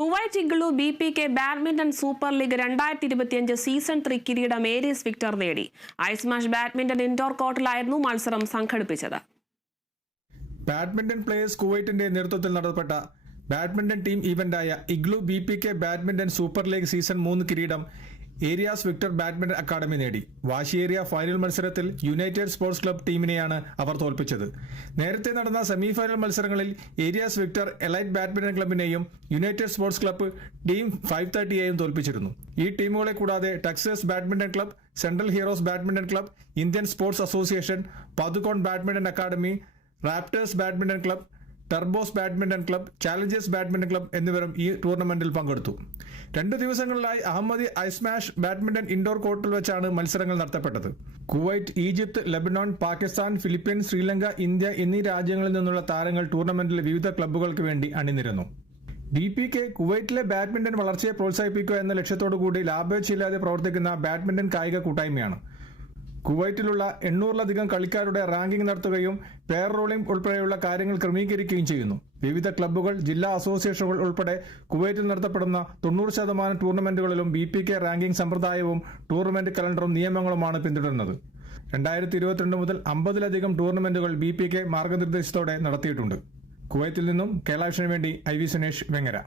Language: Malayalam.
Kuwait igloo BPK badminton super league 2025 season 3 കിരീടം ഏരീസ് വിക്ടർ നേടി. ഐസ്മാഷ് ബാഡ്മിന്റൺ ഇൻഡോർ കോർട്ടിലായിരുന്നു മത്സരം സംഘടിപ്പിച്ചത്. ബാഡ്മിന്റൺ പ്ലേയേഴ്സ് കുവൈറ്റിന്റെ നേതൃത്വത്തിൽ നടത്തപ്പെട്ട ബാഡ്മിന്റൺ ടീം ഇവന്റായ igloo BPK badminton super league season 3 കിരീടം ഏരിയാസ് വിക്ടർ ബാഡ്മിന്റൺ അക്കാദമി നേടി. വാശിയേറിയ ഫൈനൽ മത്സരത്തിൽ യുണൈറ്റഡ് സ്പോർട്സ് ക്ലബ് ടീമിനെയാണ് അവർ തോൽപ്പിച്ചത്. നേരത്തെ നടന്ന സെമിഫൈനൽ മത്സരങ്ങളിൽ ഏരിയാസ് വിക്ടർ എലൈറ്റ് ബാഡ്മിന്റൺ ക്ലബിനെയും യുണൈറ്റഡ് സ്പോർട്സ് ക്ലബ്ബ് ടീം 530യെയും തോൽപ്പിച്ചിരുന്നു. ഈ ടീമുകളെ കൂടാതെ Texas badminton club, central heroes badminton club, Indian sports association, Padukone badminton academy, raptors badminton club, turbos badminton club, challengers badminton club എന്നിവരും ഈ ടൂർണമെന്റിൽ പങ്കെടുത്തു. 2 ദിവസങ്ങളിലായി അഹമ്മദി ഐസ്മാഷ് ബാഡ്മിന്റൺ ഇൻഡോർ കോർട്ടിൽ വെച്ചാണ് മത്സരങ്ങൾ നടത്തപ്പെട്ടത്. Kuwait, Egypt, Lebanon, Pakistan, Philippines, Sri Lanka, India എന്നീ രാജ്യങ്ങളിൽ നിന്നുള്ള താരങ്ങൾ ടൂർണമെന്റിൽ വിവിധ ക്ലബ്ബുകൾക്ക് വേണ്ടി അണിനിരന്നു. BPK കുവൈറ്റിലെ ബാഡ്മിന്റൺ വളർച്ചയെ പ്രോത്സാഹിപ്പിക്കുക എന്ന ലക്ഷ്യത്തോടുകൂടി ലാഭേച്ഛയില്ലാതെ പ്രവർത്തിക്കുന്ന ബാഡ്മിന്റൺ കായിക കൂട്ടായ്മയാണ്. കുവൈറ്റിലുള്ള 800-ലധികം കളിക്കാരുടെ റാങ്കിംഗ് നടത്തുകയും പെയർ റോളിംഗ് ഉൾപ്പെടെയുള്ള കാര്യങ്ങൾ ക്രമീകരിക്കുകയും ചെയ്യുന്നു. വിവിധ ക്ലബ്ബുകൾ, ജില്ലാ അസോസിയേഷനുകൾ ഉൾപ്പെടെ കുവൈറ്റിൽ നടത്തപ്പെടുന്ന 90% ടൂർണമെന്റുകളിലും BPK റാങ്കിംഗ് സമ്പ്രദായവും ടൂർണമെന്റ് കലണ്ടറും നിയമങ്ങളുമാണ് പിന്തുടരുന്നത്. 2022 മുതൽ 50-ലധികം ടൂർണമെന്റുകൾ BPK മാർഗനിർദ്ദേശത്തോടെ നടത്തിയിട്ടുണ്ട്. കുവൈത്തിൽ നിന്നും കേരള വിഷന് വേണ്ടി IV സുനേഷ്, വെങ്ങര.